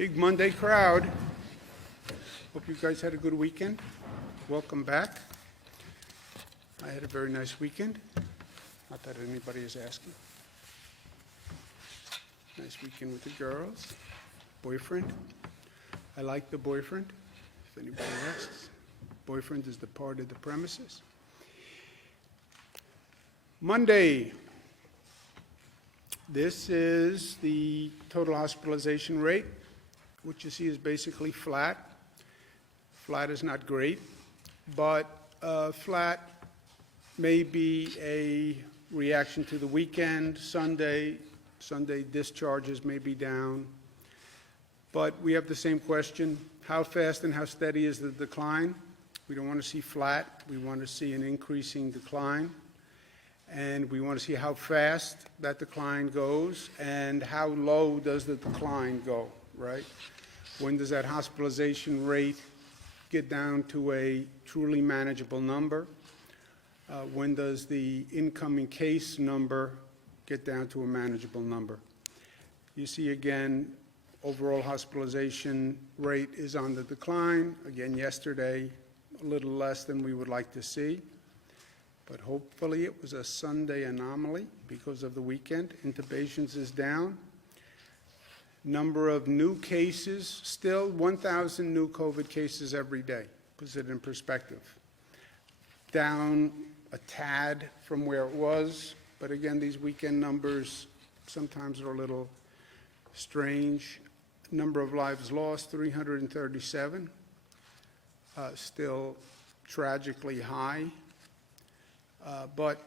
Big Monday crowd. Hope you guys had a good weekend. Welcome back. I had a very nice weekend. Not that anybody is asking. Nice weekend with the girls. Boyfriend. I like the boyfriend, if anybody asks. Boyfriend is the part of the premises. Monday. This is the total hospitalization rate. What you see is basically flat. Flat is not great, but flat may be a reaction to the weekend. Sunday discharges may be down. But we have the same question: how fast and how steady is the decline? We don't want to see flat. We want to see an increasing decline. And we want to see how fast that decline goes and how low does the decline go, right? When does that hospitalization rate get down to a truly manageable number? When does the incoming case number get down to a manageable number? You see again, overall hospitalization rate is on the decline. Again, yesterday, a little less than we would like to see. But hopefully it was a Sunday anomaly because of the weekend. Intubations is down. Number of new cases, still 1,000 new COVID cases every day. Puts it in perspective. Down a tad from where it was, but again, these weekend numbers sometimes are a little strange. Number of lives lost, 337. Still tragically high. But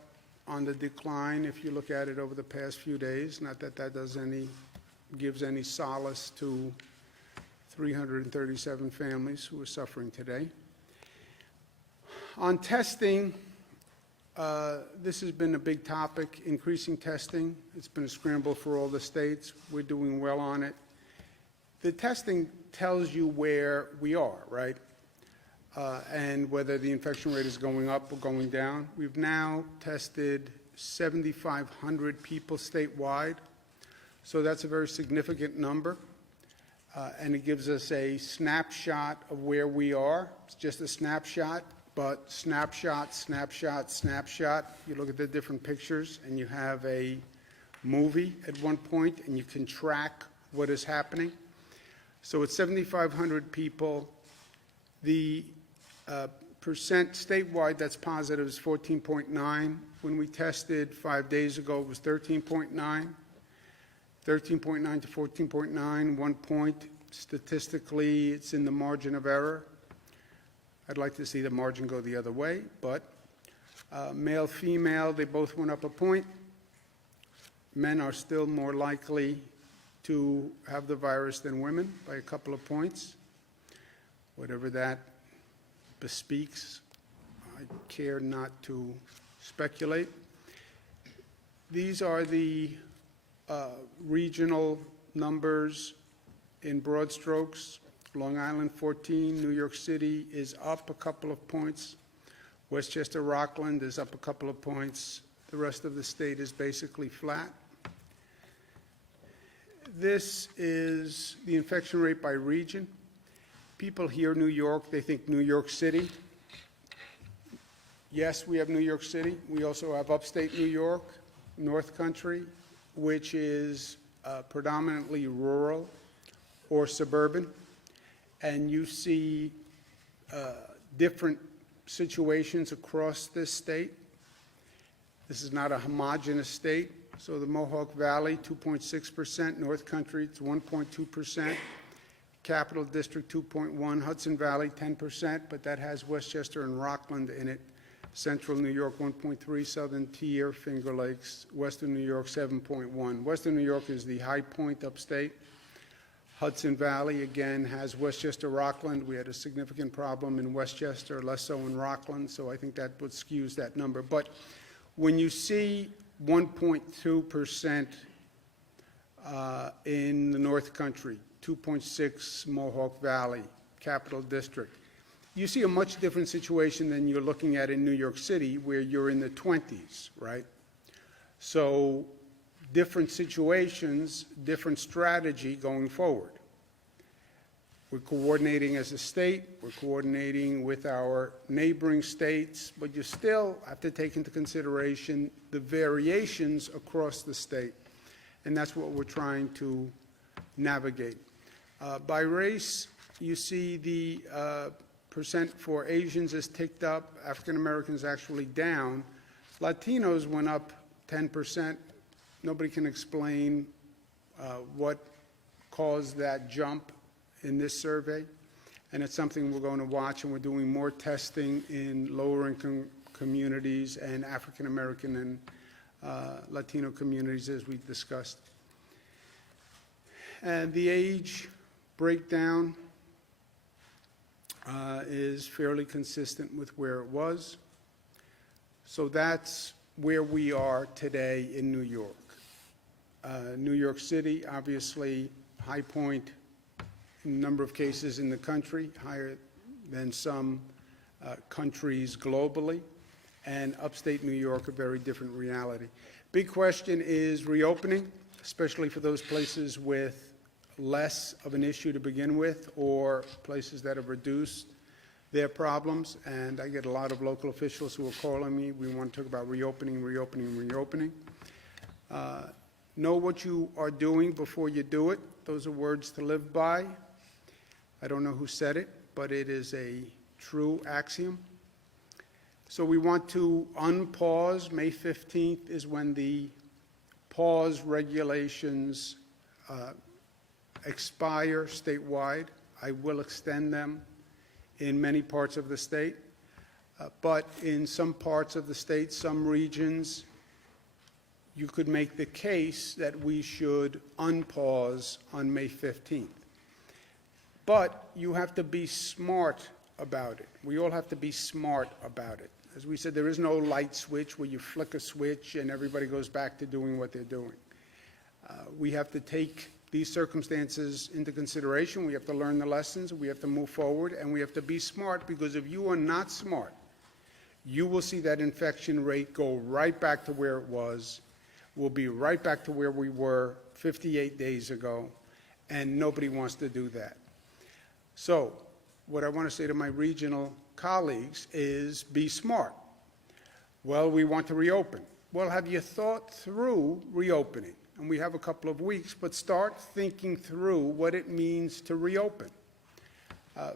on the decline, if you look at it over the past few days, not that that gives any solace to 337 families who are suffering today. On testing, this has been a big topic, increasing testing. It's been a scramble for all the states. We're doing well on it. The testing tells you where we are, right? And whether the infection rate is going up or going down. We've now tested 7,500 people statewide, so that's a very significant number, and it gives us a snapshot of where we are. It's just a snapshot, but snapshot, snapshot, snapshot. You look at the different pictures, and you have a movie at one point, and you can track what is happening. So it's 7,500 people. The percent statewide that's positive is 14.9. When we tested 5 days ago, it was 13.9. 13.9 to 14.9, 1 point. Statistically, it's in the margin of error. I'd like to see the margin go the other way, but male, female, they both went up a point. Men are still more likely to have the virus than women by a couple of points. Whatever that bespeaks, I care not to speculate. These are the regional numbers in broad strokes. Long Island 14, New York City is up a couple of points. Westchester Rockland is up a couple of points. The rest of the state is basically flat. This is the infection rate by region. People hear New York, they think New York City. Yes, we have New York City. We also have upstate New York, North Country, which is predominantly rural or suburban. And you see different situations across this state. This is not a homogeneous state. So the Mohawk Valley, 2.6%. North Country, it's 1.2%. Capital District 2.1, Hudson Valley 10%, but that has Westchester and Rockland in it. Central New York 1.3, Southern Tier, Finger Lakes, Western New York 7.1. Western New York is the high point upstate. Hudson Valley again has Westchester, Rockland. We had a significant problem in Westchester, less so in Rockland, so I think that would skews that number. But when you see 1.2% in the North Country, 2.6 Mohawk Valley, Capital District. You see a much different situation than you're looking at in New York City, where you're in the 20s, right? So different situations, different strategy going forward. We're coordinating as a state, we're coordinating with our neighboring states, but you still have to take into consideration the variations across the state, and that's what we're trying to navigate. By race, you see the percent for Asians is ticked up, African Americans actually down. Latinos went up 10%. Nobody can explain what caused that jump in this survey, and it's something we're going to watch, and we're doing more testing in lower income communities and African American and Latino communities, as we discussed. And the age breakdown is fairly consistent with where it was. So that's where we are today in New York. New York City, obviously, high point in number of cases in the country, higher than some countries globally, and upstate New York, a very different reality. Big question is reopening, especially for those places with less of an issue to begin with, or places that have reduced their problems. And I get a lot of local officials who are calling me. We want to talk about reopening, reopening, reopening. Know what you are doing before you do it. Those are words to live by. I don't know who said it, but it is a true axiom. So we want to unpause. May 15th is when the pause regulations expire statewide. I will extend them in many parts of the state, but in some parts of the state, some regions, you could make the case that we should unpause on May 15th. But you have to be smart about it. We all have to be smart about it. As we said, there is no light switch where you flick a switch and everybody goes back to doing what they're doing. We have to take these circumstances into consideration. We have to learn the lessons. We have to move forward, and we have to be smart, because if you are not smart, you will see that infection rate go right back to where it was. We'll be right back to where we were 58 days ago, and nobody wants to do that. So what I want to say to my regional colleagues is be smart. Well, we want to reopen. Well, have you thought through reopening? And we have a couple of weeks, but start thinking through what it means to reopen.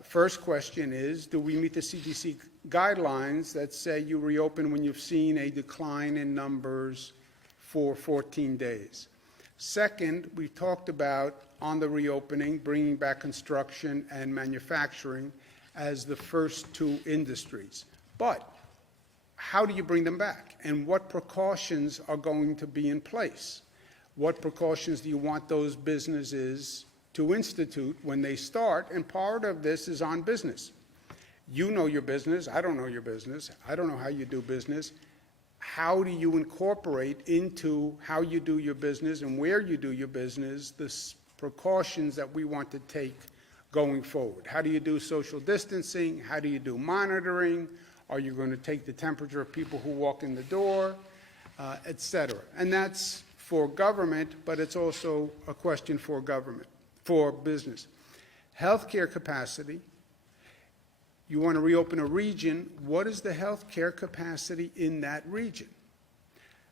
First question is, do we meet the CDC guidelines that say you reopen when you've seen a decline in numbers for 14 days? Second, we talked about, on the reopening, bringing back construction and manufacturing as the first two industries. But how do you bring them back? And what precautions are going to be in place? What precautions do you want those businesses to institute when they start? And part of this is on business. You know your business. I don't know your business. I don't know how you do business. How do you incorporate into how you do your business and where you do your business the precautions that we want to take going forward? How do you do social distancing? How do you do monitoring? Are you going to take the temperature of people who walk in the door, et cetera? And that's for government, but it's also a question for government, for business. Healthcare capacity. You want to reopen a region. What is the healthcare capacity in that region?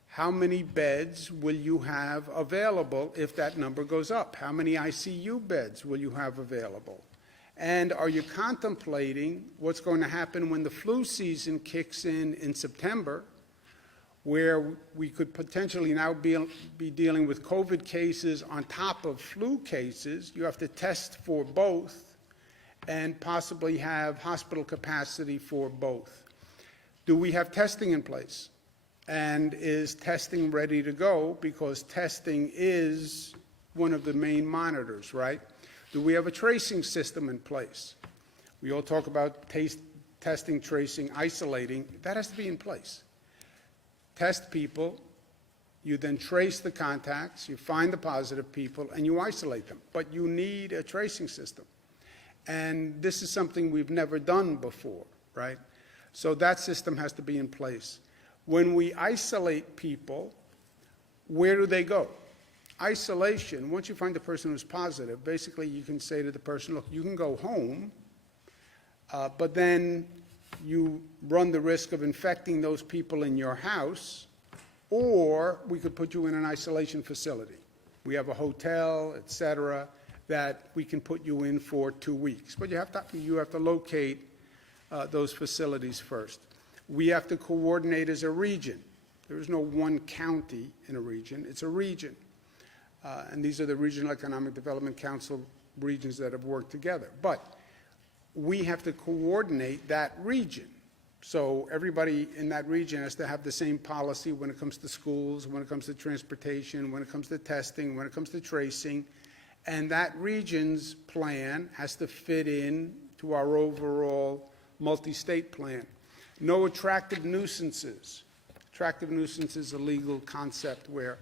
How many beds will you have available if that number goes up? How many ICU beds will you have available? And are you contemplating what's going to happen when the flu season kicks in September, where we could potentially now be dealing with COVID cases on top of flu cases? You have to test for both and possibly have hospital capacity for both. Do we have testing in place? And is testing ready to go? Because testing is one of the main monitors, right? Do we have a tracing system in place? We all talk about testing, tracing, isolating. That has to be in place. Test people, you then trace the contacts, you find the positive people, and you isolate them. But you need a tracing system. And this is something we've never done before, right? So that system has to be in place. When we isolate people, where do they go? Isolation, once you find the person who's positive, basically you can say to the person, look, you can go home, but then you run the risk of infecting those people in your house, or we could put you in an isolation facility. We have a hotel, et cetera, that we can put you in for 2 weeks. But you have to locate those facilities first. We have to coordinate as a region. There is no one county in a region, it's a region. And these are the Regional Economic Development Council regions that have worked together. But we have to coordinate that region. So everybody in that region has to have the same policy when it comes to schools, when it comes to transportation, when it comes to testing, when it comes to tracing. And that region's plan has to fit in to our overall multi-state plan. No attractive nuisances. Attractive nuisance is a legal concept where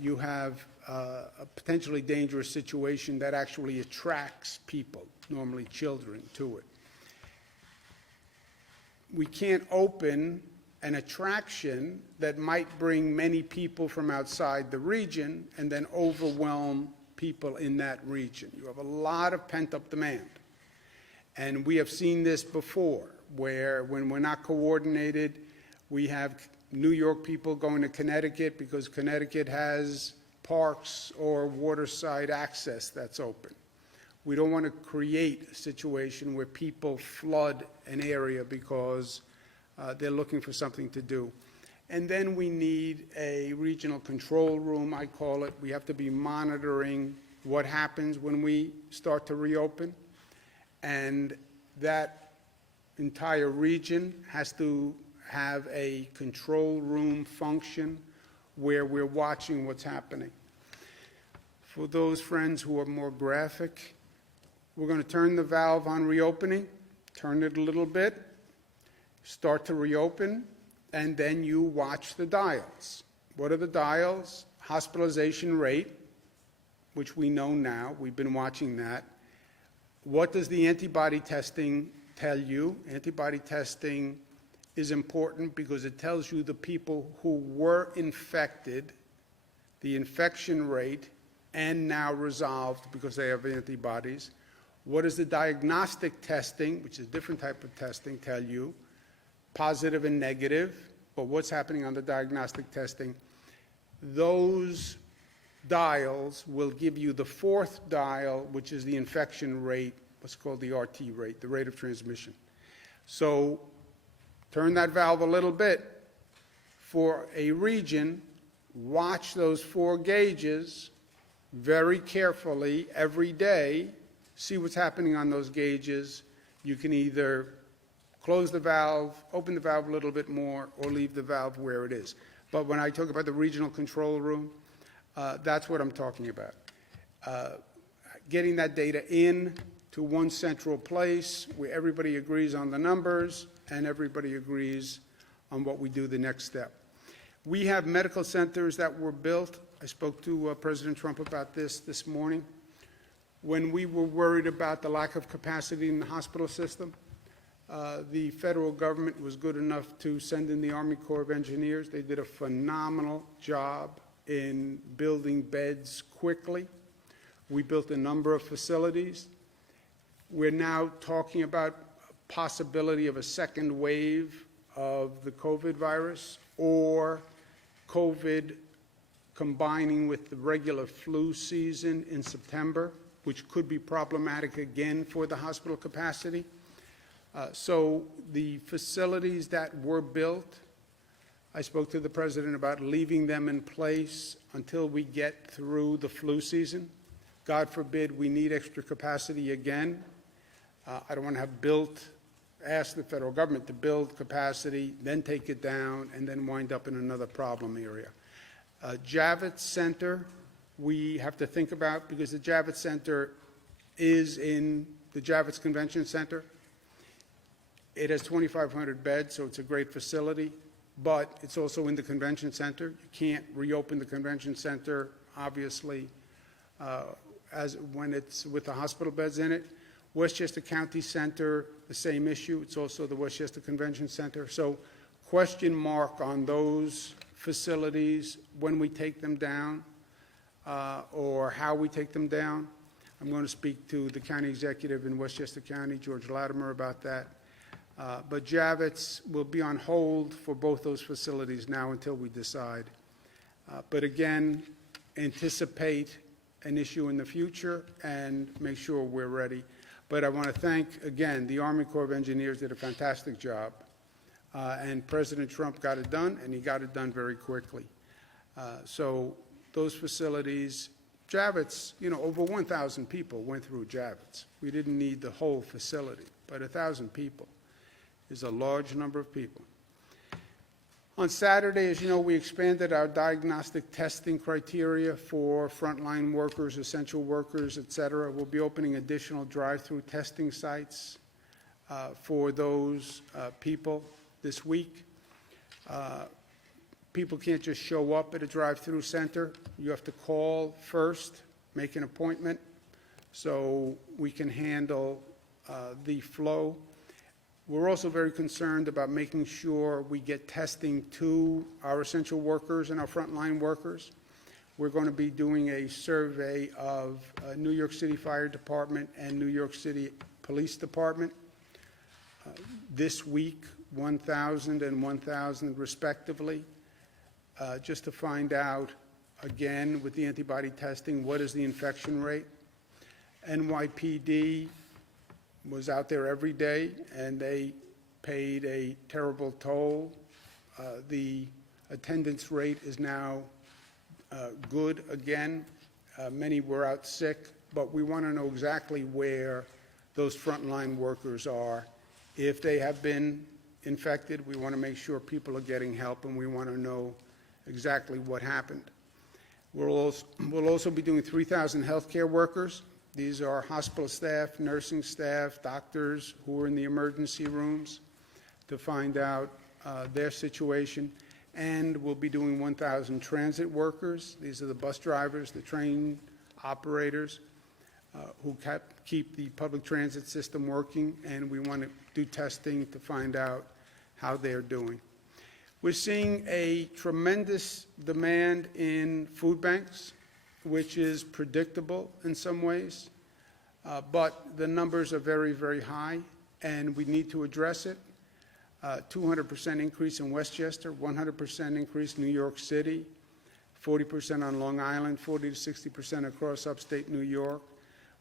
you have a potentially dangerous situation that actually attracts people, normally children, to it. We can't open an attraction that might bring many people from outside the region and then overwhelm people in that region. You have a lot of pent-up demand. And we have seen this before, where when we're not coordinated, we have New York people going to Connecticut because Connecticut has parks or waterside access that's open. We don't want to create a situation where people flood an area because they're looking for something to do. And then we need a regional control room, I call it. We have to be monitoring what happens when we start to reopen. And that entire region has to have a control room function where we're watching what's happening. For those friends who are more graphic, we're going to turn the valve on reopening, turn it a little bit, start to reopen, and then you watch the dials. What are the dials? Hospitalization rate, which we know now. We've been watching that. What does the antibody testing tell you? Antibody testing is important because it tells you the people who were infected, the infection rate, and now resolved because they have antibodies. What does the diagnostic testing, which is a different type of testing, tell you? Positive and negative, but what's happening on the diagnostic testing? Those dials will give you the fourth dial, which is the infection rate, what's called the RT rate, the rate of transmission. So turn that valve a little bit. For a region, watch those 4 gauges very carefully every day, see what's happening on those gauges. You can either close the valve, open the valve a little bit more, or leave the valve where it is. But when I talk about the regional control room, that's what I'm talking about. Getting that data in to one central place where everybody agrees on the numbers and everybody agrees on what we do the next step. We have medical centers that were built. I spoke to President Trump about this morning. When we were worried about the lack of capacity in the hospital system, the federal government was good enough to send in the Army Corps of Engineers. They did a phenomenal job in building beds quickly. We built a number of facilities. We're now talking about a possibility of a second wave of the COVID virus, or COVID combining with the regular flu season in September, which could be problematic again for the hospital capacity. So the facilities that were built, I spoke to the President about leaving them in place until we get through the flu season. God forbid we need extra capacity again. I don't want to have ask the federal government to build capacity, then take it down, and then wind up in another problem area. Javits Center, we have to think about, because the Javits Center is in the Javits Convention Center. It has 2,500 beds, so it's a great facility, but it's also in the convention center. You can't reopen the convention center, obviously, when it's with the hospital beds in it. Westchester County Center, the same issue. It's also the Westchester Convention Center. So question mark on those facilities when we take them down. or how we take them down. I'm going to speak to the county executive in Westchester County, George Latimer, about that. But Javits will be on hold for both those facilities now until we decide. But again, anticipate an issue in the future and make sure we're ready. But I want to thank, again, the Army Corps of Engineers did a fantastic job. And President Trump got it done, and he got it done very quickly. So those facilities, Javits, over 1,000 people went through Javits. We didn't need the whole facility, but 1,000 people is a large number of people. On Saturday, as you know, we expanded our diagnostic testing criteria for frontline workers, essential workers, et cetera. We'll be opening additional drive-through testing sites for those people this week. People can't just show up at a drive-through center. You have to call first, make an appointment, so we can handle the flow. We're also very concerned about making sure we get testing to our essential workers and our frontline workers. We're going to be doing a survey of New York City Fire Department and New York City Police Department this week, 1,000 and 1,000 respectively, just to find out, again, with the antibody testing, what is the infection rate. NYPD was out there every day, and they paid a terrible toll. The attendance rate is now good again. Many were out sick, but we want to know exactly where those frontline workers are. If they have been infected, we want to make sure people are getting help, and we want to know exactly what happened. We'll also be doing 3,000 healthcare workers. These are hospital staff, nursing staff, doctors who are in the emergency rooms to find out their situation. And we'll be doing 1,000 transit workers. These are the bus drivers, the train operators who keep the public transit system working, and we want to do testing to find out how they're doing. We're seeing a tremendous demand in food banks, which is predictable in some ways, but the numbers are very, very high, and we need to address it. 200% increase in Westchester, 100% increase in New York City, 40% on Long Island, 40 to 60% across upstate New York.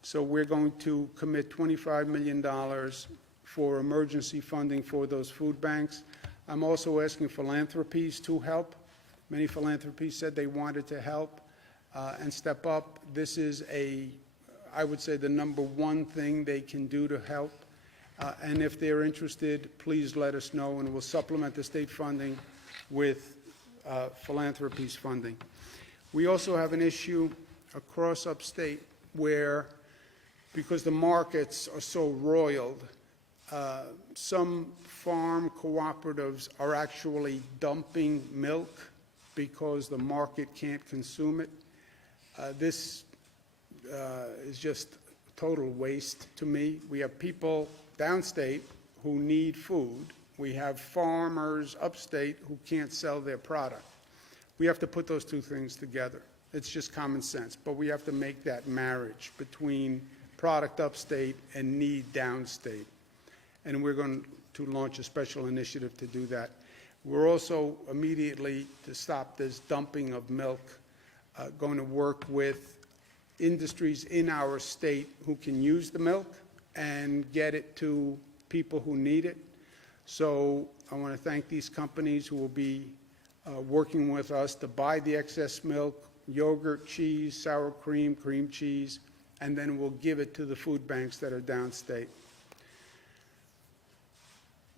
So we're going to commit $25 million for emergency funding for those food banks. I'm also asking philanthropies to help. Many philanthropies said they wanted to help and step up. This is I would say, the number one thing they can do to help. And if they're interested, please let us know, and we'll supplement the state funding with philanthropies funding. We also have an issue across upstate where, because the markets are so roiled, some farm cooperatives are actually dumping milk because the market can't consume it. This is just total waste to me. We have people downstate who need food. We have farmers upstate who can't sell their product. We have to put those two things together. It's just common sense, but we have to make that marriage between product upstate and need downstate. And we're going to launch a special initiative to do that. We're also immediately, to stop this dumping of milk, going to work with industries in our state who can use the milk and get it to people who need it. So I want to thank these companies who will be working with us to buy the excess milk, yogurt, cheese, sour cream, cream cheese, and then we'll give it to the food banks that are downstate.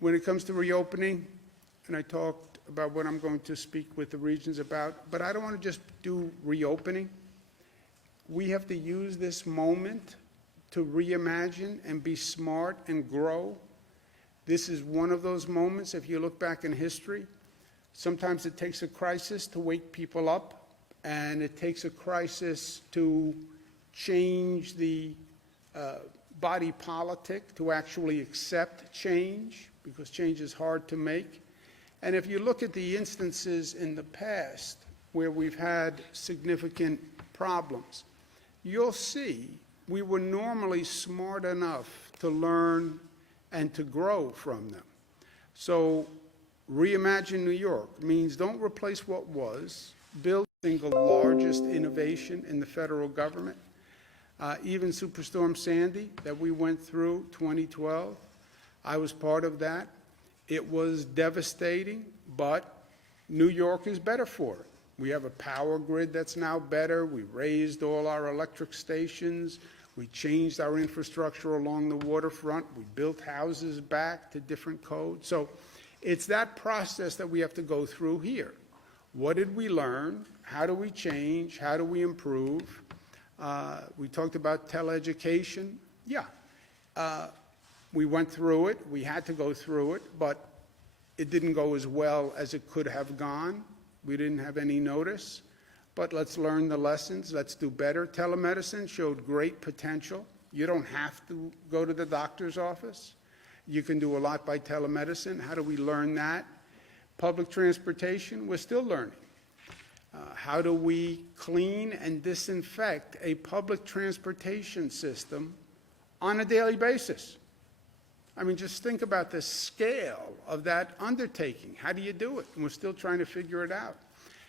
When it comes to reopening, and I talked about what I'm going to speak with the regions about, but I don't want to just do reopening. We have to use this moment to reimagine and be smart and grow. This is one of those moments, if you look back in history, sometimes it takes a crisis to wake people up, and it takes a crisis to change the body politic to actually accept change, because change is hard to make. And if you look at the instances in the past where we've had significant problems. You'll see we were normally smart enough to learn and to grow from them. So reimagine New York means don't replace what was, build the single largest innovation in the federal government. Even Superstorm Sandy that we went through 2012, I was part of that. It was devastating, but New York is better for it. We have a power grid that's now better. We raised all our electric stations. We changed our infrastructure along the waterfront. We built houses back to different codes. So it's that process that we have to go through here. What did we learn? How do we change? How do we improve? We talked about teleeducation. Yeah, we went through it. We had to go through it, but it didn't go as well as it could have gone. We didn't have any notice, but let's learn the lessons. Let's do better. Telemedicine showed great potential. You don't have to go to the doctor's office. You can do a lot by telemedicine. How do we learn that? Public transportation, we're still learning. How do we clean and disinfect a public transportation system on a daily basis? I mean, just think about the scale of that undertaking. How do you do it? And we're still trying to figure it out.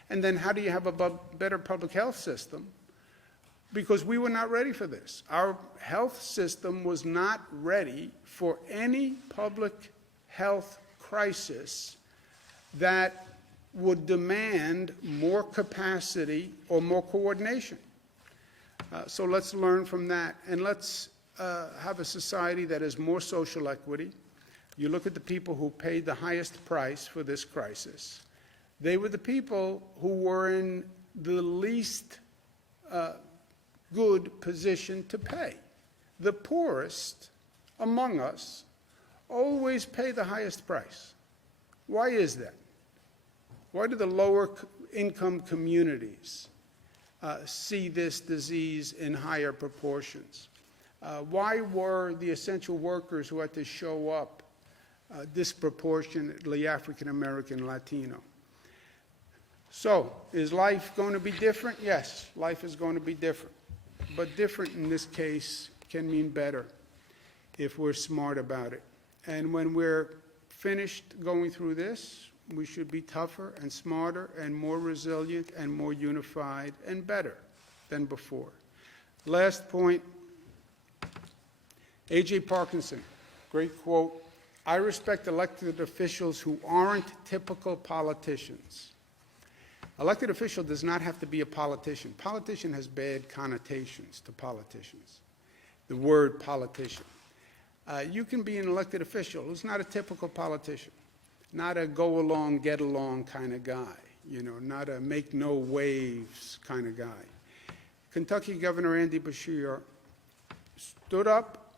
And then how do you have a better public health system? Because we were not ready for this. Our health system was not ready for any public health crisis that would demand more capacity or more coordination. So let's learn from that, and let's have a society that has more social equity. You look at the people who paid the highest price for this crisis. They were the people who were in the least good position to pay. The poorest among us always pay the highest price. Why is that? Why do the lower income communities see this disease in higher proportions? Why were the essential workers who had to show up disproportionately African American, Latino? So, is life going to be different? Yes, life is going to be different. But different in this case can mean better if we're smart about it. And when we're finished going through this, we should be tougher and smarter and more resilient and more unified and better than before. Last point, A.J. Parkinson, great quote, "I respect elected officials who aren't typical politicians." Elected official does not have to be a politician. Politician has bad connotations to politicians, the word politician. You can be an elected official who's not a typical politician, not a go-along, get-along kind of guy, not a make-no-waves kind of guy. Kentucky Governor Andy Beshear stood up,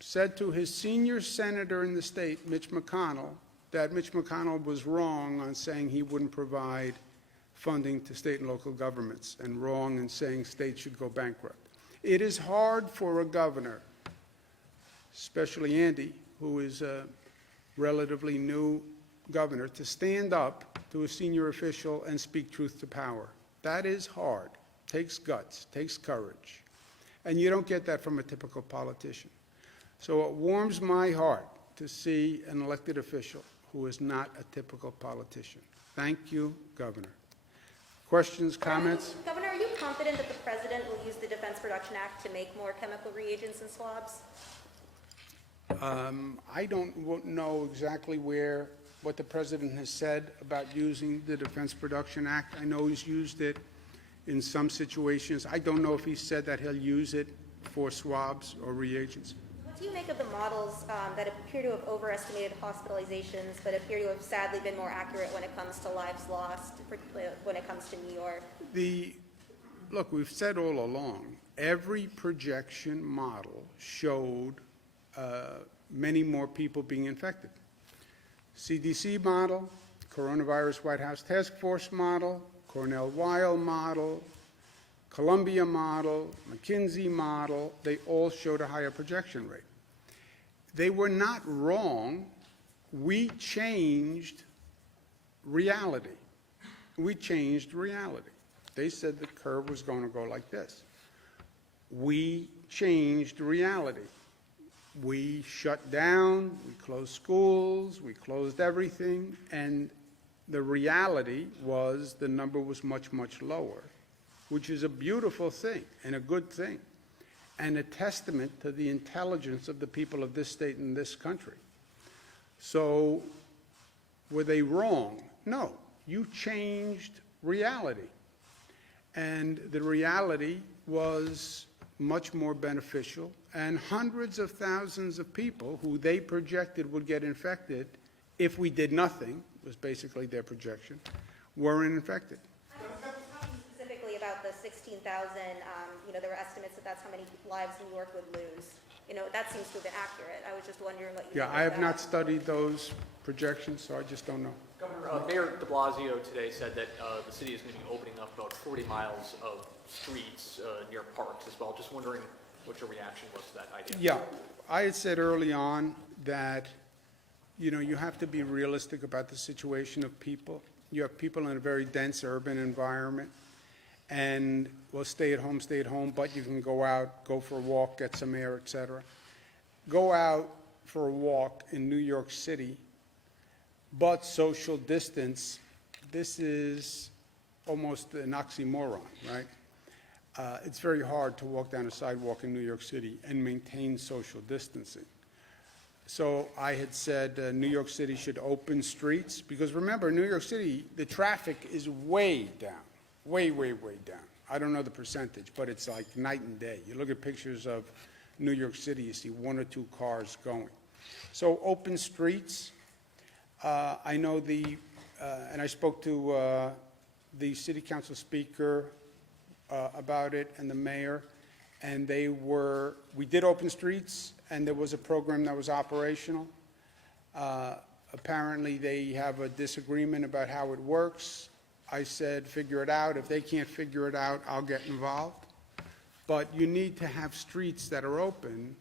said to his senior senator in the state, Mitch McConnell, that Mitch McConnell was wrong on saying he wouldn't provide funding to state and local governments, and wrong in saying states should go bankrupt. It is hard for a governor, especially Andy, who is a relatively new governor, to stand up to a senior official and speak truth to power. That is hard. Takes guts, takes courage. And you don't get that from a typical politician. So it warms my heart to see an elected official who is not a typical politician. Thank you, Governor. Questions, comments? Governor, are you confident that the President will use the Defense Production Act to make more chemical reagents and swabs? I don't know exactly what the President has said about using the Defense Production Act. I know he's used it in some situations. I don't know if he said that he'll use it for swabs or reagents. What do you make of the models that appear to have overestimated hospitalizations but appear to have sadly been more accurate when it comes to lives lost, particularly when it comes to New York? Look, we've said all along, every projection model showed many more people being infected. CDC model, Coronavirus White House Task Force model, Cornell-Weill model, Columbia model, McKinsey model, they all showed a higher projection rate. They were not wrong. We changed reality. We changed reality. They said the curve was going to go like this. We changed reality. We shut down, we closed schools, we closed everything, and the reality was the number was much, much lower, which is a beautiful thing and a good thing, and a testament to the intelligence of the people of this state and this country. So, were they wrong? No. You changed reality. And the reality was much more beneficial, and hundreds of thousands of people who they projected would get infected if we did nothing, was basically their projection, weren't infected. I'm talking specifically about the 16,000, there were estimates that that's how many lives New York would lose. That seems to have been accurate. I was just wondering what you think I of have that. not studied those projections, so I just don't know. Governor, Mayor de Blasio today said that the city is going to be opening up about 40 miles of streets near parks as well. Just wondering what your reaction was to that idea. Yeah, I had said early on that, you have to be realistic about the situation of people. You have people in a very dense urban environment, and, well, stay at home, but you can go out, go for a walk, get some air, etc. Go out for a walk in New York City, but social distance, this is almost an oxymoron, right? It's very hard to walk down a sidewalk in New York City and maintain social distancing. So I had said New York City should open streets, because remember, New York City, the traffic is way down, way, way, way down. I don't know the percentage, but it's like night and day. You look at pictures of New York City, you see 1 or 2 cars going. So open streets. I know and I spoke to the city council speaker about it, and the mayor, and we did open streets, and there was a program that was operational. Apparently they have a disagreement about how it works. I said, figure it out. If they can't figure it out, I'll get involved. But you need to have streets that are open.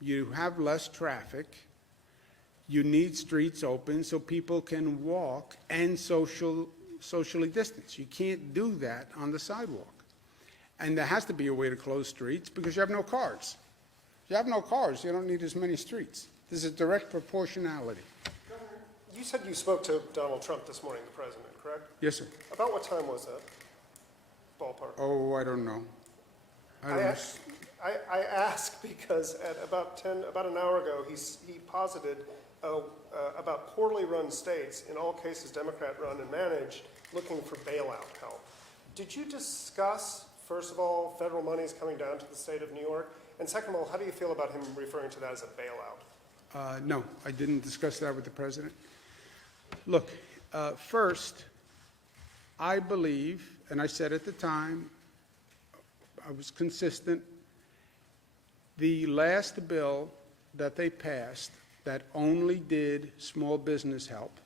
You have less traffic. You need streets open so people can walk and socially distance. You can't do that on the sidewalk. And there has to be a way to close streets because you have no cars. If you have no cars, you don't need as many streets. There's a direct proportionality. Governor, you said you spoke to Donald Trump this morning, the president, correct? Yes, sir. About what time was that? Ballpark. Oh, I don't know. I don't know. I ask because at about an hour ago, he posited about poorly run states, in all cases Democrat run and managed, looking for bailout help. Did you discuss, first of all, federal monies coming down to the state of New York? And second of all, how do you feel about him referring to that as a bailout? No, I didn't discuss that with the president. Look, first, I believe, and I said at the time, I was consistent, the last bill that they passed that only did small business help,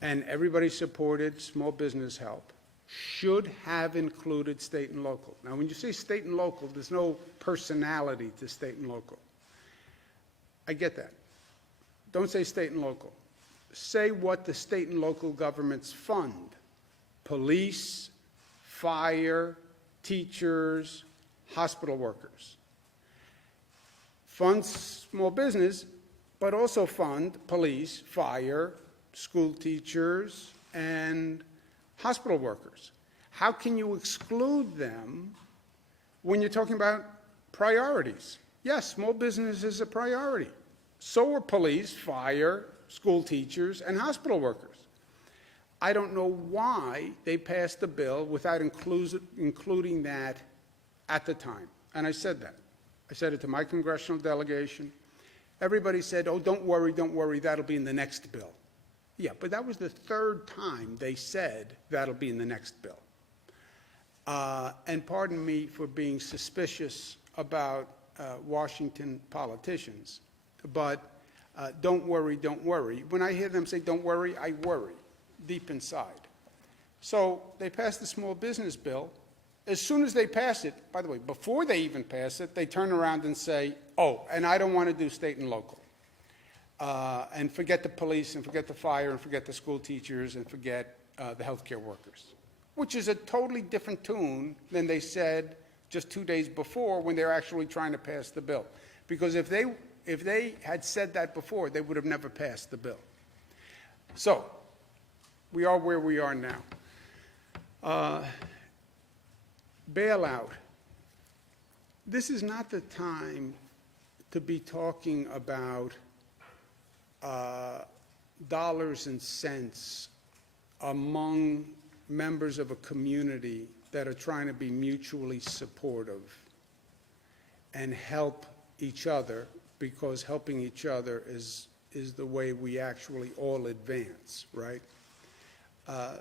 and everybody supported small business help, should have included state and local. Now, when you say state and local, there's no personality to state and local. I get that. Don't say state and local. Say what the state and local governments fund: police, fire, teachers, hospital workers. Fund small business, but also fund police, fire, school teachers, and hospital workers. How can you exclude them when you're talking about priorities? Yes, small business is a priority. So are police, fire, school teachers, and hospital workers. I don't know why they passed the bill without including that at the time. And I said that. I said it to my congressional delegation. Everybody said, oh, don't worry, that'll be in the next bill. Yeah, but that was the third time they said that'll be in the next bill. And pardon me for being suspicious about Washington politicians, but don't worry. When I hear them say don't worry, I worry deep inside. So they passed the small business bill. As soon as they pass it, by the way, before they even pass it, they turn around and say, oh, and I don't want to do state and local. And forget the police, and forget the fire, and forget the school teachers, and forget the healthcare workers. which is a totally different tune than they said just 2 days before when they're actually trying to pass the bill. Because if they had said that before, they would have never passed the bill. So, we are where we are now. Bailout. This is not the time to be talking about dollars and cents among members of a community that are trying to be mutually supportive and help each other, because helping each other is the way we actually all advance, right?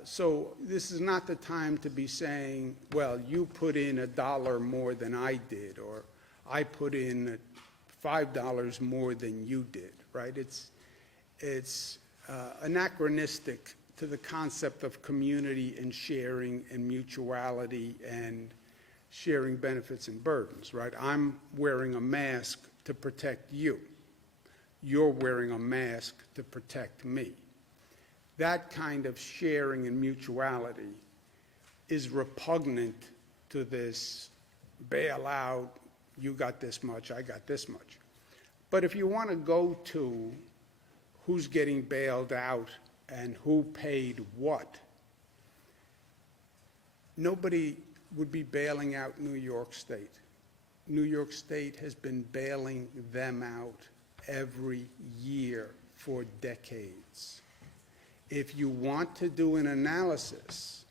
So this is not the time to be saying, well, you put in $1 more than I did, or I put in $5 more than you did, right? It's anachronistic to the concept of community and sharing and mutuality and sharing benefits and burdens, right? I'm wearing a mask to protect you. You're wearing a mask to protect me. That kind of sharing and mutuality is repugnant to this bailout, you got this much, I got this much. But if you want to go to who's getting bailed out and who paid what, nobody would be bailing out New York State. New York State has been bailing them out every year for decades. If you want to do an analysis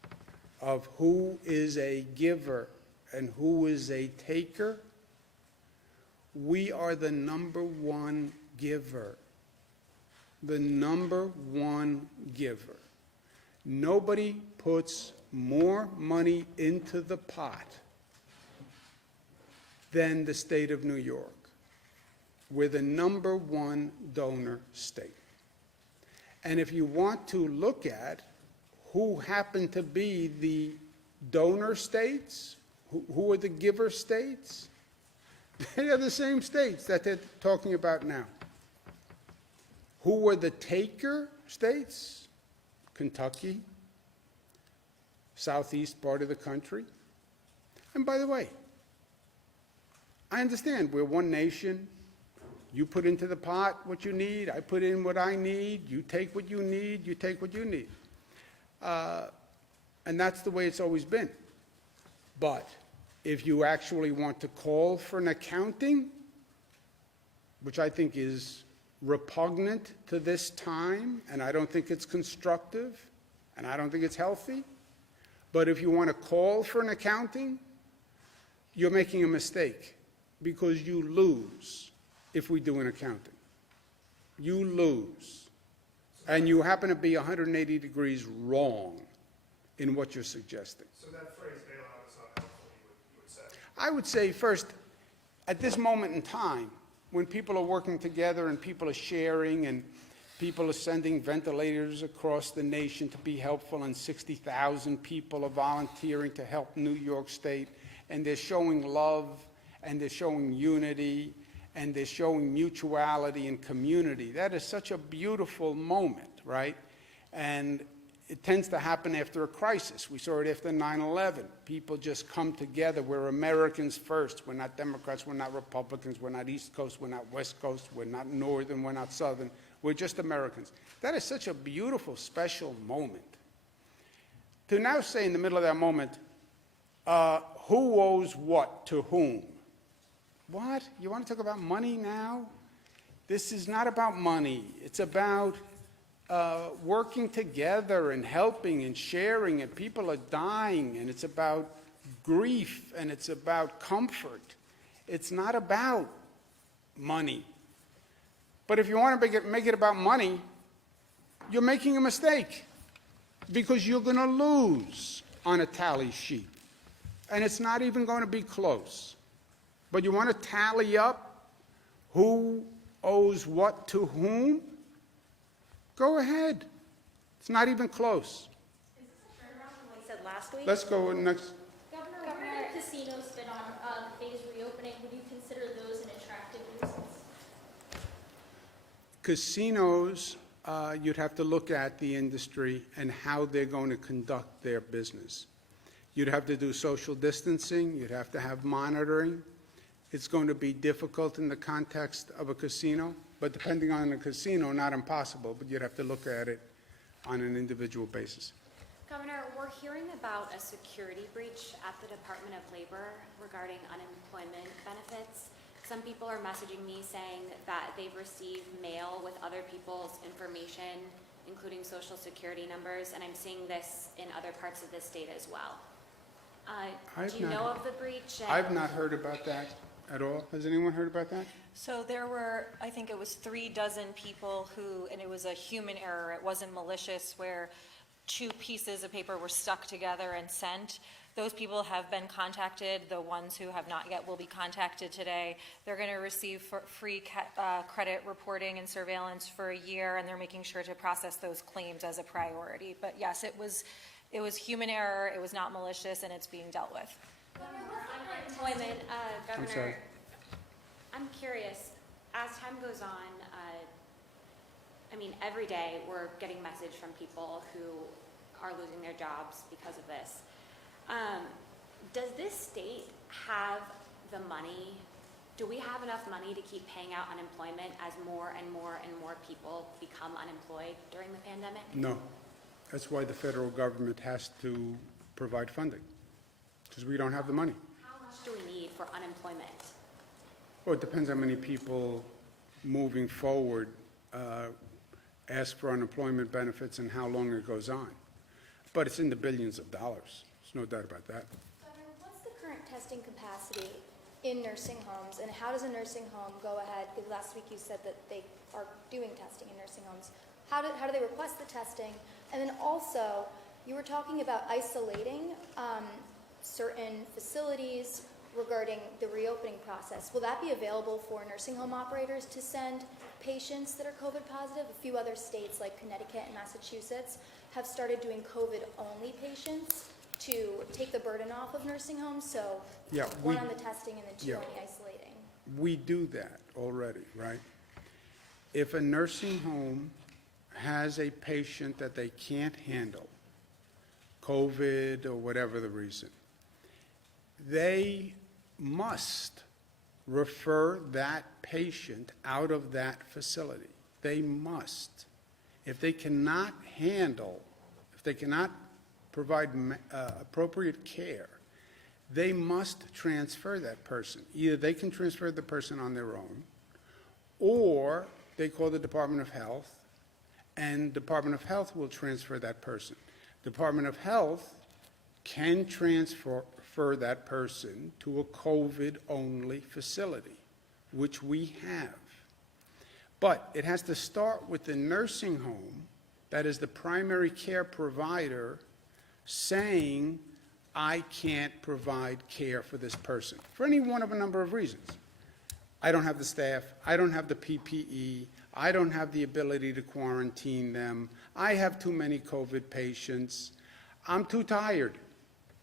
of who is a giver and who is a taker, we are the #1 giver. The #1 giver. Nobody puts more money into the pot than the state of New York. We're the #1 donor state. And if you want to look at who happen to be the donor states, who are the giver states, they are the same states that they're talking about now. Who are the taker states? Kentucky, southeast part of the country. And by the way, I understand we're one nation. You put into the pot what you need, I put in what I need, you take what you need, you take what you need. And that's the way it's always been. But if you actually want to call for an accounting, which I think is repugnant to this time, and I don't think it's constructive, and I don't think it's healthy, but if you want to call for an accounting, you're making a mistake, because you lose if we do an accounting. You lose. And you happen to be 180 degrees wrong in what you're suggesting. So that phrase bailout is not helpful, you would say? I would say first, at this moment in time, when people are working together and people are sharing and people are sending ventilators across the nation to be helpful, and 60,000 people are volunteering to help New York State, and they're showing love and they're showing unity and they're showing mutuality and community. That is such a beautiful moment, right? And it tends to happen after a crisis. We saw it after 9/11. People just come together. We're Americans first. We're not Democrats. We're not Republicans. We're not East Coast. We're not West Coast. We're not Northern. We're not Southern. We're just Americans. That is such a beautiful, special moment. To now say in the middle of that moment, who owes what to whom? What? You want to talk about money now? This is not about money. It's about working together and helping and sharing, and people are dying, and it's about grief, and it's about comfort. It's not about money. But if you want to make it about money, you're making a mistake, because you're going to lose on a tally sheet, and it's not even going to be close. But you want to tally up who owes what to whom? Go ahead. It's not even close. Is this a turnaround from what he said last week? Let's go next. Governor, where do casinos fit on phased reopening? Would you consider those an attractive nuisance? Casinos, you'd have to look at the industry and how they're going to conduct their business. You'd have to do social distancing, you'd have to have monitoring. It's going to be difficult in the context of a casino, but depending on the casino, not impossible, but you'd have to look at it on an individual basis. Governor, we're hearing about a security breach at the Department of Labor regarding unemployment benefits. Some people are messaging me saying that they've received mail with other people's information, including social security numbers, and I'm seeing this in other parts of the state as well. Do you know of the breach? I've not heard about that at all. Has anyone heard about that? So there were, I think it was 36 people who, and it was a human error, it wasn't malicious, where 2 pieces of paper were stuck together and sent. Those people have been contacted. The ones who have not yet will be contacted today. They're going to receive free credit reporting and surveillance for a year, and they're making sure to process those claims as a priority. But yes, it was human error, it was not malicious, and it's being dealt with. Unemployment, I'm sorry. Governor, I'm curious, as time goes on, I mean, every day we're getting message from people who are losing their jobs because of this. Does this state have the money? Do we have enough money to keep paying out unemployment as more and more and more people become unemployed during the pandemic? No. That's why the federal government has to provide funding, because we don't have the money. How much do we need for unemployment? Well, it depends how many people moving forward ask for unemployment benefits and how long it goes on. But it's in the billions of dollars. There's no doubt about that. Governor, what's the current testing capacity in nursing homes, and how does a nursing home go ahead? Because last week you said that they are doing testing in nursing homes. How do they request the testing? And then also, you were talking about isolating certain facilities regarding the reopening process. Will that be available for nursing home operators to send patients that are COVID positive? A few other states like Connecticut and Massachusetts have started doing COVID-only patients to take the burden off of nursing homes. So Yeah, one on the testing and then 2 yeah. on the isolating. We do that already, right? If a nursing home has a patient that they can't handle, COVID or whatever the reason, they must refer that patient out of that facility. They must. If they cannot handle, if they cannot provide appropriate care, they must transfer that person. Either they can transfer the person on their own, or they call the Department of Health, and Department of Health will transfer that person. Department of Health can transfer that person to a COVID-only facility, which we have. But it has to start with the nursing home that is the primary care provider saying, I can't provide care for this person, for any one of a number of reasons. I don't have the staff, I don't have the PPE, I don't have the ability to quarantine them, I have too many COVID patients, I'm too tired.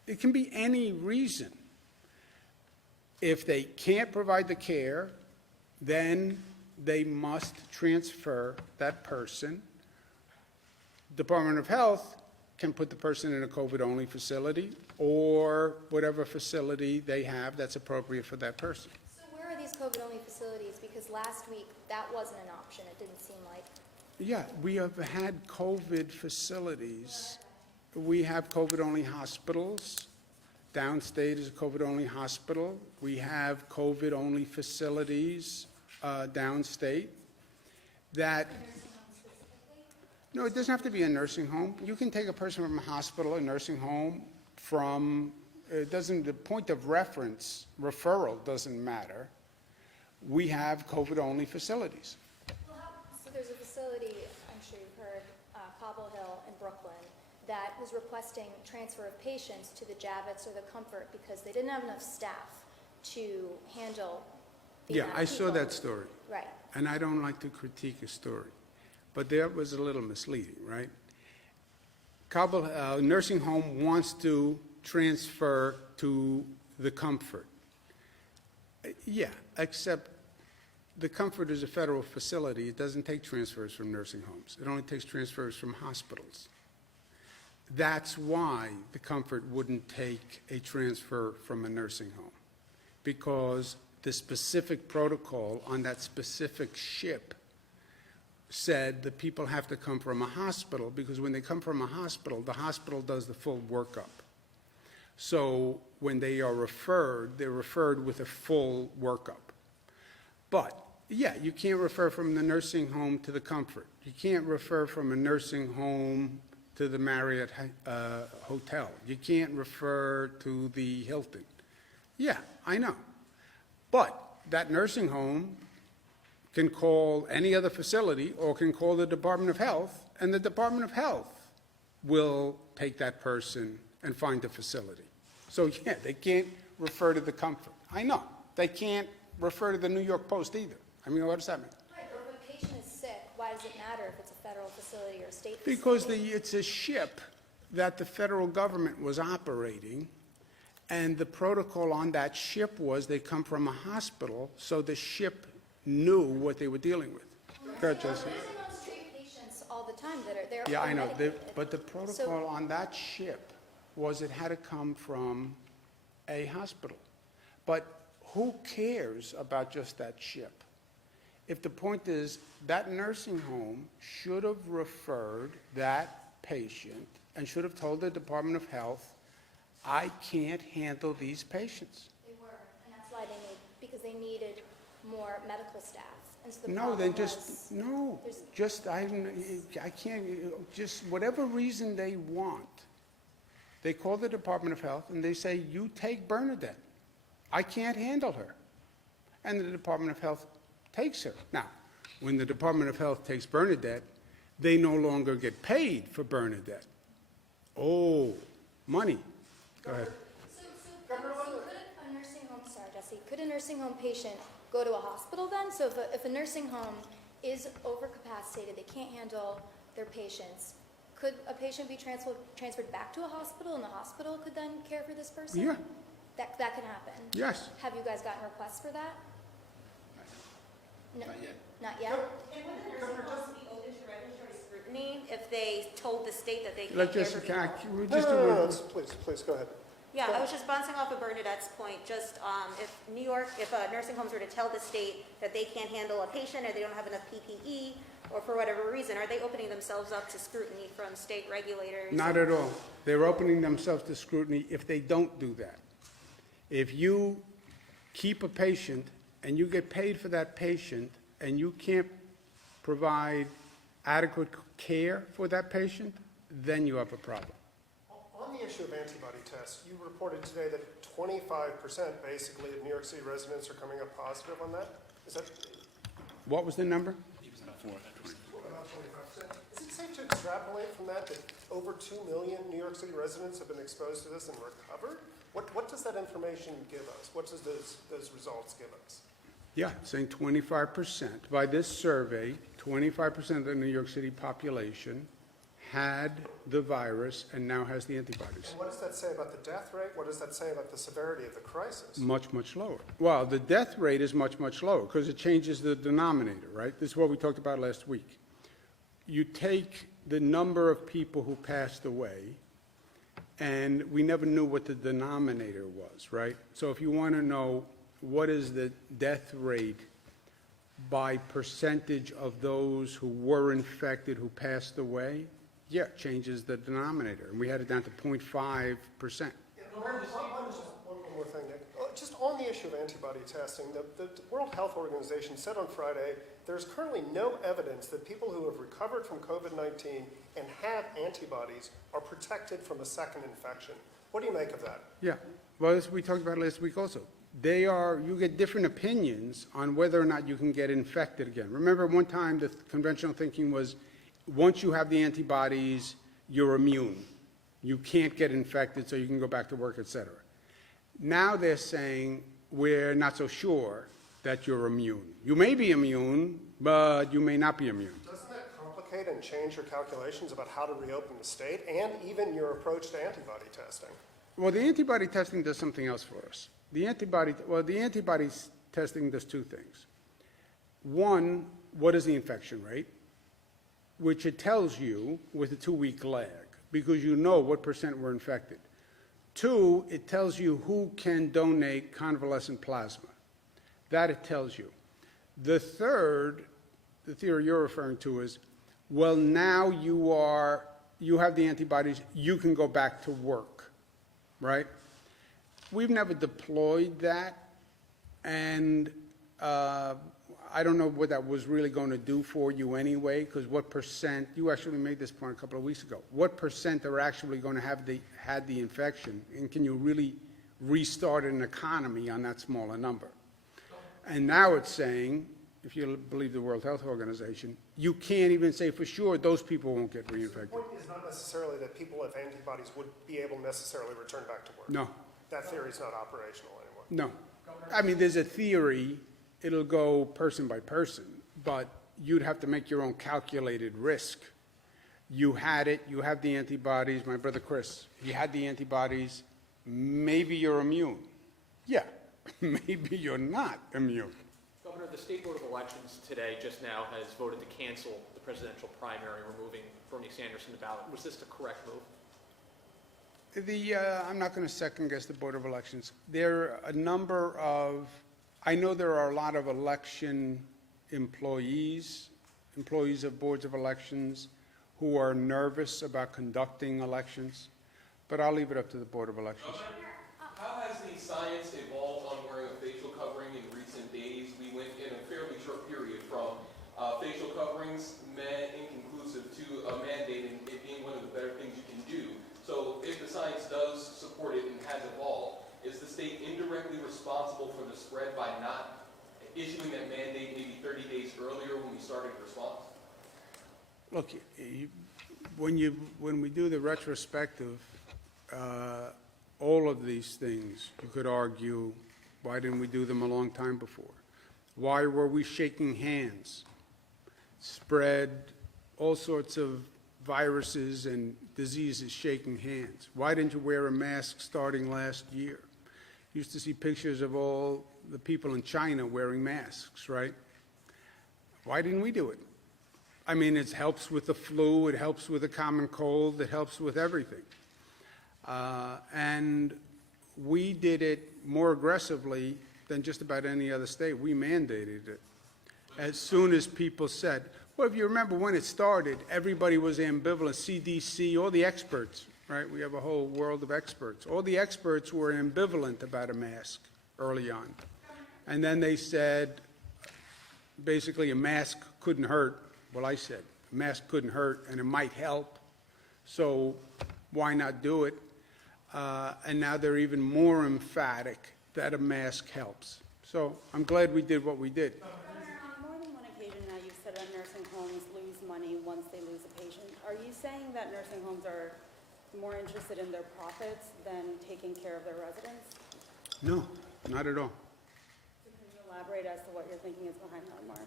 It can be any reason. If they can't provide the care, then they must transfer that person. Department of Health can put the person in a COVID-only facility or whatever facility they have that's appropriate for that person. So where are these COVID-only facilities? Because last week, that wasn't an option, it didn't seem like. Yeah, we have had COVID facilities. We have COVID-only hospitals. Downstate is a COVID-only hospital. We have COVID-only facilities downstate that, no, it doesn't have to be a nursing home. You can take a person from a hospital, a nursing home, the point of reference, referral doesn't matter. We have COVID-only facilities. So there's a facility, I'm sure you've heard, Cobble Hill in Brooklyn, that was requesting transfer of patients to the Javits or the Comfort because they didn't have enough staff to handle the Yeah, amount of I saw people. that story. Right. And I don't like to critique a story, but that was a little misleading, right? Nursing home wants to transfer to the Comfort. Yeah, except the Comfort is a federal facility. It doesn't take transfers from nursing homes. It only takes transfers from hospitals. That's why the Comfort wouldn't take a transfer from a nursing home, because the specific protocol on that specific ship said that people have to come from a hospital, because when they come from a hospital, the hospital does the full workup. So when they are referred, they're referred with a full workup. But, yeah, you can't refer from the nursing home to the Comfort. You can't refer from a nursing home to the Marriott Hotel. You can't refer to the Hilton. Yeah, I know. But that nursing home can call any other facility or can call the Department of Health, and the Department of Health will take that person and find a facility. So, yeah, they can't refer to the Comfort. I know. They can't refer to the New York Post either. I mean, what does that mean? Right, or if a patient is sick, why does it matter if it's a federal facility or a state facility? Because it's a ship that the federal government was operating, and the protocol on that ship was they come from a hospital, so the ship knew what they were dealing with. Go ahead, Jesse. Nursing homes treat patients all the time that are there. Yeah, I know, medicated. but the protocol on that ship was it had to come from a hospital. But who cares about just that ship? If the point is that nursing home should have referred that patient and should have told the Department of Health, I can't handle these patients. They were, and that's why they made, because they needed more medical staff. And so the No, problem then was, just, no, there's- just, I can't, just whatever reason they want. They call the Department of Health and they say, you take Bernadette. I can't handle her. And the Department of Health takes her. Now, when the Department of Health takes Bernadette, they no longer get paid for Bernadette. Oh, money. Go ahead. So could a nursing home, sorry, Jesse, could a nursing home patient go to a hospital then? So if a nursing home is overcapacitated, they can't handle their patients, could a patient be transferred back to a hospital, and the hospital could then care for this person? Yeah. That can happen? Yes. Have you guys gotten requests for that? No, Not yet. Not yet? And would the nursing homes be open to regulatory scrutiny if they told the state that they can't Let's care just, for can I, people? we No, just no, do no, no, one. please, go ahead. Yeah, I was just bouncing off of Bernadette's point, just if New York, if nursing homes were to tell the state that they can't handle a patient or they don't have enough PPE, or for whatever reason, are they opening themselves up to scrutiny from state regulators? Not at all. They're opening themselves to scrutiny if they don't do that. If you keep a patient and you get paid for that patient and you can't provide adequate care for that patient, then you have a problem. On the issue of antibody tests, you reported today that 25% basically of New York City residents are coming up positive on that? Is that What was the number? about 25%? Is it safe to extrapolate from that over 2 million New York City residents have been exposed to this and recovered? What does that information give us? What does those results give us? Yeah, saying 25%. By this survey, 25% of the New York City population had the virus and now has the antibodies. And what does that say about the death rate? What does that say about the severity of the crisis? Much, much lower. Well, the death rate is much, much lower because it changes the denominator, right? This is what we talked about last week. You take the number of people who passed away, and we never knew what the denominator was, right? So if you want to know what is the death rate by percentage of those who were infected who passed away, yeah, it changes the denominator. And we had it down to 0.5%. One more thing, Nick. Just on the issue of antibody testing, the World Health Organization said on Friday there's currently no evidence that people who have recovered from COVID-19 and have antibodies are protected from a second infection. What do you make of that? Yeah, well, as we talked about last week also. You get different opinions on whether or not you can get infected again. Remember one time the conventional thinking was once you have the antibodies, you're immune. You can't get infected, so you can go back to work, et cetera. Now they're saying we're not so sure that you're immune. You may be immune, but you may not be immune. Doesn't that complicate and change your calculations about how to reopen the state and even your approach to antibody testing? Well, the antibody testing does something else for us. The antibody testing does two things. One, what is the infection rate? Which it tells you with a 2-week lag. because you know what percent were infected. 2, it tells you who can donate convalescent plasma. That it tells you. The third, the theory you're referring to is, well, now you have the antibodies, you can go back to work, right? We've never deployed that, and I don't know what that was really going to do for you anyway, because what percent, you actually made this point a couple of weeks ago, what percent are actually going to have had the infection, and can you really restart an economy on that smaller number? And now it's saying, if you believe the World Health Organization, you can't even say for sure those people won't get The reinfected. point is not necessarily that people with antibodies would be able to necessarily return back to work. No, That theory is not operational anymore. no. I mean, there's a theory, it'll go person by person, but you'd have to make your own calculated risk. You had it, you have the antibodies, my brother Chris, he had the antibodies, maybe you're immune. Yeah, maybe you're not immune. Governor, the State Board of Elections today just now has voted to cancel the presidential primary, removing Bernie Sanders from the ballot. Was this the correct move? I'm not going to second guess the Board of Elections. There are a number of, I know there are a lot of election employees of boards of elections who are nervous about conducting elections, but I'll leave it up to the Board of Elections. How has the science evolved on wearing a facial covering in recent days? We went in a fairly short period from facial coverings, inconclusive, to a mandate and it being one of the better things you can do. So if the science does support it and has evolved, is the state indirectly responsible for the spread by not issuing that mandate maybe 30 days earlier when we started the response? Look, when we do the retrospective, all of these things, you could argue, why didn't we do them a long time before? Why were we shaking hands? Spread all sorts of viruses and diseases shaking hands. Why didn't you wear a mask starting last year? Used to see pictures of all the people in China wearing masks, right? Why didn't we do it? I mean, it helps with the flu, it helps with a common cold, it helps with everything. And we did it more aggressively than just about any other state. We mandated it. As soon as people said, well, if you remember when it started, everybody was ambivalent. CDC, all the experts, right? We have a whole world of experts. All the experts were ambivalent about a mask early on. And then they said, basically, a mask couldn't hurt. Well, I said, a mask couldn't hurt, and it might help. So why not do it? And now they're even more emphatic that a mask helps. So I'm glad we did what we did. On more than one occasion now, you've said that nursing homes lose money once they lose a patient. Are you saying that nursing homes are more interested in their profits than taking care of their residents? No, not at all. So can you elaborate as to what you're thinking is behind that remark?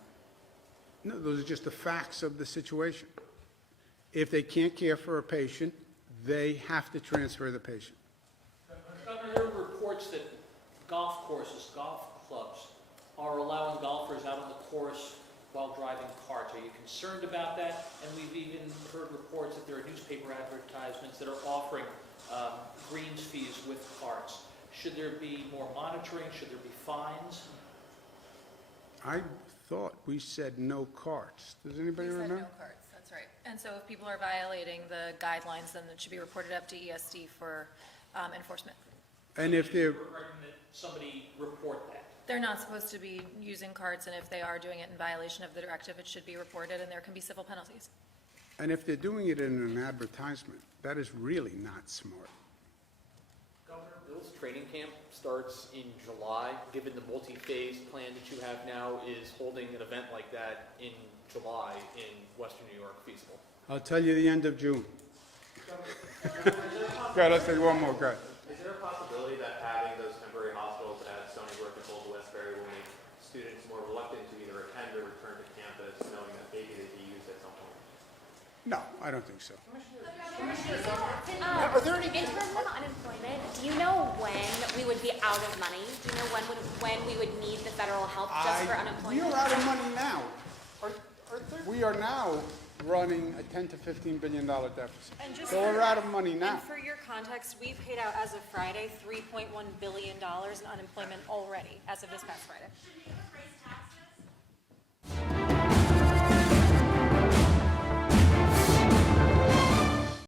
No, those are just the facts of the situation. If they can't care for a patient, they have to transfer the patient. Governor, there are reports that golf courses, golf clubs, are allowing golfers out on the course while driving carts. Are you concerned about that? And we've even heard reports that there are newspaper advertisements that are offering greens fees with carts. Should there be more monitoring? Should there be fines? I thought we said no carts. Does anybody You said remember? no carts, that's right. And so if people are violating the guidelines, then it should be reported up to ESD for enforcement. And if they're, Recommend that somebody report that. They're not supposed to be using carts, and if they are doing it in violation of the directive, it should be reported, and there can be civil penalties. and if they're doing it in an advertisement, that is really not smart. Governor, Bill's training camp starts in July. Given the multi-phase plan that you have now, is holding an event like that in July in Western New York feasible? I'll tell you the end of June. Go ahead, let's take one more, go ahead. Is there a possibility that having those temporary hospitals at Stony Brook and Bolton Westbury will make students more reluctant to either attend or return to campus, knowing that maybe they'd be used at some point? No, I don't think so. Are there any? In terms of unemployment, do you know when we would be out of money? Do you know when we would need the federal help just for unemployment? We are out of money now. Are there? We are now running a $10 to $15 billion deficit. And just So for- we're out of money now. And for your context, we've paid out as of Friday, $3.1 billion in unemployment already, as of this past Friday.